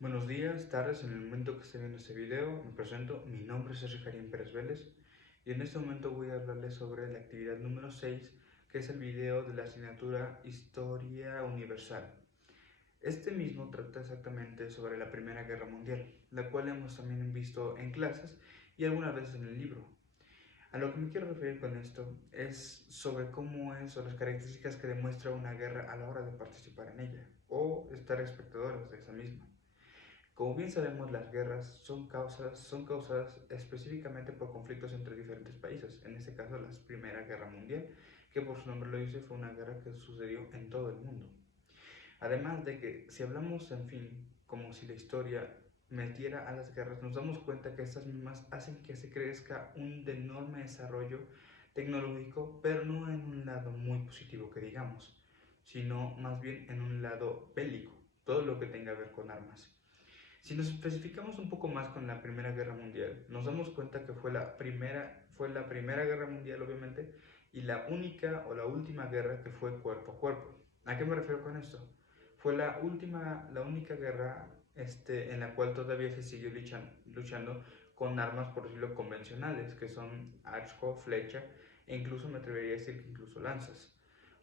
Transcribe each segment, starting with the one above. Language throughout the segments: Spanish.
Buenos días, tardes, en el momento que esté viendo este video, me presento, mi nombre es Sergio Karim Pérez Vélez y en este momento voy a hablarles sobre la actividad número 6, que es el video de la asignatura Historia Universal. Este mismo trata exactamente sobre la Primera Guerra Mundial, la cual hemos también visto en clases y algunas veces en el libro. A lo que me quiero referir con esto es sobre cómo es o las características que demuestra una guerra a la hora de participar en ella o estar espectadores de esa misma. Como bien sabemos, las guerras son causadas específicamente por conflictos entre diferentes países, en este caso la Primera Guerra Mundial, que por su nombre lo dice, fue una guerra que sucedió en todo el mundo. Además de que si hablamos, en fin, como si la historia metiera a las guerras, nos damos cuenta que estas mismas hacen que se crezca un enorme desarrollo tecnológico, pero no en un lado muy positivo que digamos, sino más bien en un lado bélico, todo lo que tenga que ver con armas. Si nos especificamos un poco más con la Primera Guerra Mundial, nos damos cuenta que fue la primera Guerra Mundial, obviamente, y la única o la última guerra que fue cuerpo a cuerpo. ¿A qué me refiero con esto? Fue la única guerra en la cual todavía se siguió luchando con armas, por decirlo, convencionales, que son arco, flecha, e incluso me atrevería a decir que incluso lanzas.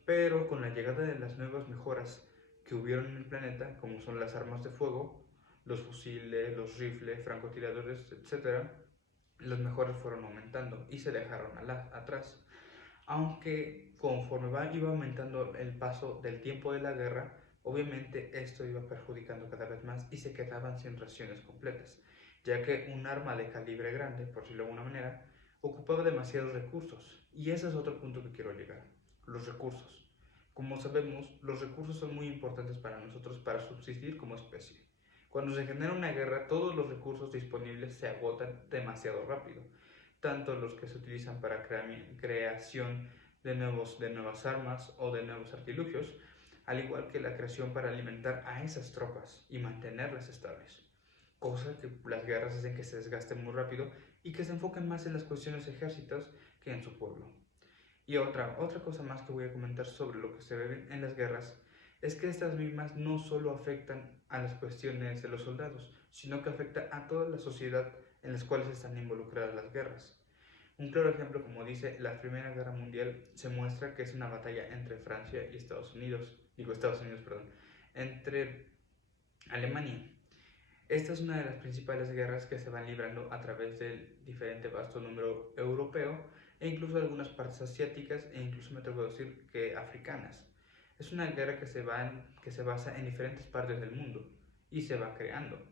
Pero con la llegada de las nuevas mejoras que hubieron en el planeta, como son las armas de fuego, los fusiles, los rifles, francotiradores, etc., los mejores fueron aumentando y se dejaron atrás. Aunque conforme iba aumentando el paso del tiempo de la guerra, obviamente esto iba perjudicando cada vez más y se quedaban sin raciones completas, ya que un arma de calibre grande, por decirlo de alguna manera, ocupaba demasiados recursos. Y ese es otro punto que quiero llegar, los recursos. Como sabemos, los recursos son muy importantes para nosotros para subsistir como especie. Cuando se genera una guerra, todos los recursos disponibles se agotan demasiado rápido, tanto los que se utilizan para creación de nuevas armas o de nuevos artilugios, al igual que la creación para alimentar a esas tropas y mantenerlas estables. Cosa que las guerras hacen que se desgasten muy rápido y que se enfoquen más en las cuestiones ejércitos que en su pueblo. Y otra cosa más que voy a comentar sobre lo que se ve en las guerras es que estas mismas no solo afectan a las cuestiones de los soldados, sino que afecta a toda la sociedad en las cuales están involucradas las guerras. Un claro ejemplo, como dice, la Primera Guerra Mundial se muestra que es una batalla entre Francia y Estados Unidos, perdón, entre Alemania. Esta es una de las principales guerras que se van librando a través del diferente vasto número europeo e incluso algunas partes asiáticas e incluso me atrevo a decir que africanas. Es una guerra que se basa en diferentes partes del mundo y se va creando.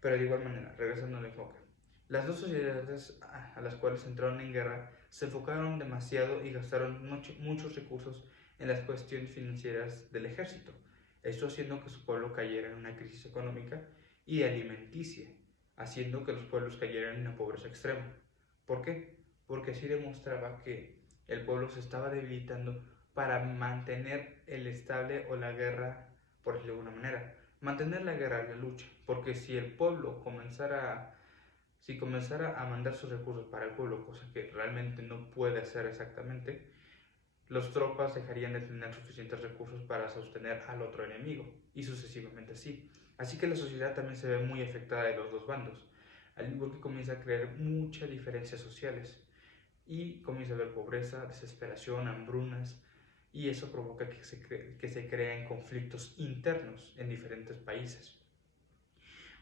Pero de igual manera, regresando al enfoque, las dos sociedades a las cuales entraron en guerra se enfocaron demasiado y gastaron muchos recursos en las cuestiones financieras del ejército, esto haciendo que su pueblo cayera en una crisis económica y alimenticia, haciendo que los pueblos cayeran en una pobreza extrema. ¿Por qué? Porque así demostraba que el pueblo se estaba debilitando para mantener el estable o la guerra, por decirlo de alguna manera, mantener la guerra, la lucha, porque si el pueblo comenzara a mandar sus recursos para el pueblo, cosa que realmente no puede hacer exactamente, las tropas dejarían de tener suficientes recursos para sostener al otro enemigo, y sucesivamente así. Así que la sociedad también se ve muy afectada de los dos bandos, al igual que comienza a crear muchas diferencias sociales, y comienza a haber pobreza, desesperación, hambrunas, y eso provoca que se creen conflictos internos en diferentes países.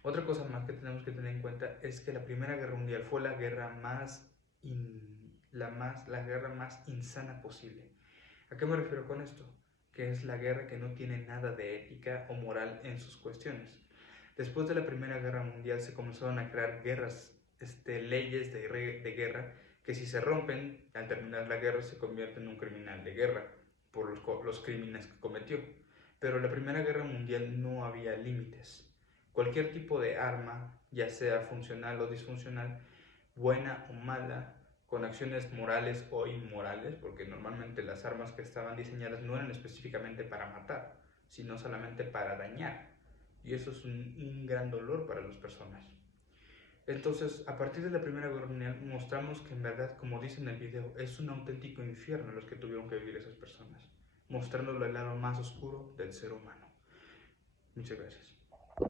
Otra cosa más que tenemos que tener en cuenta es que la Primera Guerra Mundial fue la guerra más insana posible. ¿A qué me refiero con esto? Que es la guerra que no tiene nada de ética o moral en sus cuestiones. Después de la Primera Guerra Mundial se comenzaron a crear leyes de guerra que si se rompen al terminar la guerra se convierte en un criminal de guerra por los crímenes que cometió. Pero en la Primera Guerra Mundial no había límites. Cualquier tipo de arma, ya sea funcional o disfuncional, buena o mala, con acciones morales o inmorales, porque normalmente las armas que estaban diseñadas no eran específicamente para matar, sino solamente para dañar. Y eso es un gran dolor para las personas. Entonces, a partir de la Primera Guerra Mundial, mostramos que en verdad, como dice en el video, es un auténtico infierno los que tuvieron que vivir esas personas, mostrándolo el lado más oscuro del ser humano. Muchas gracias.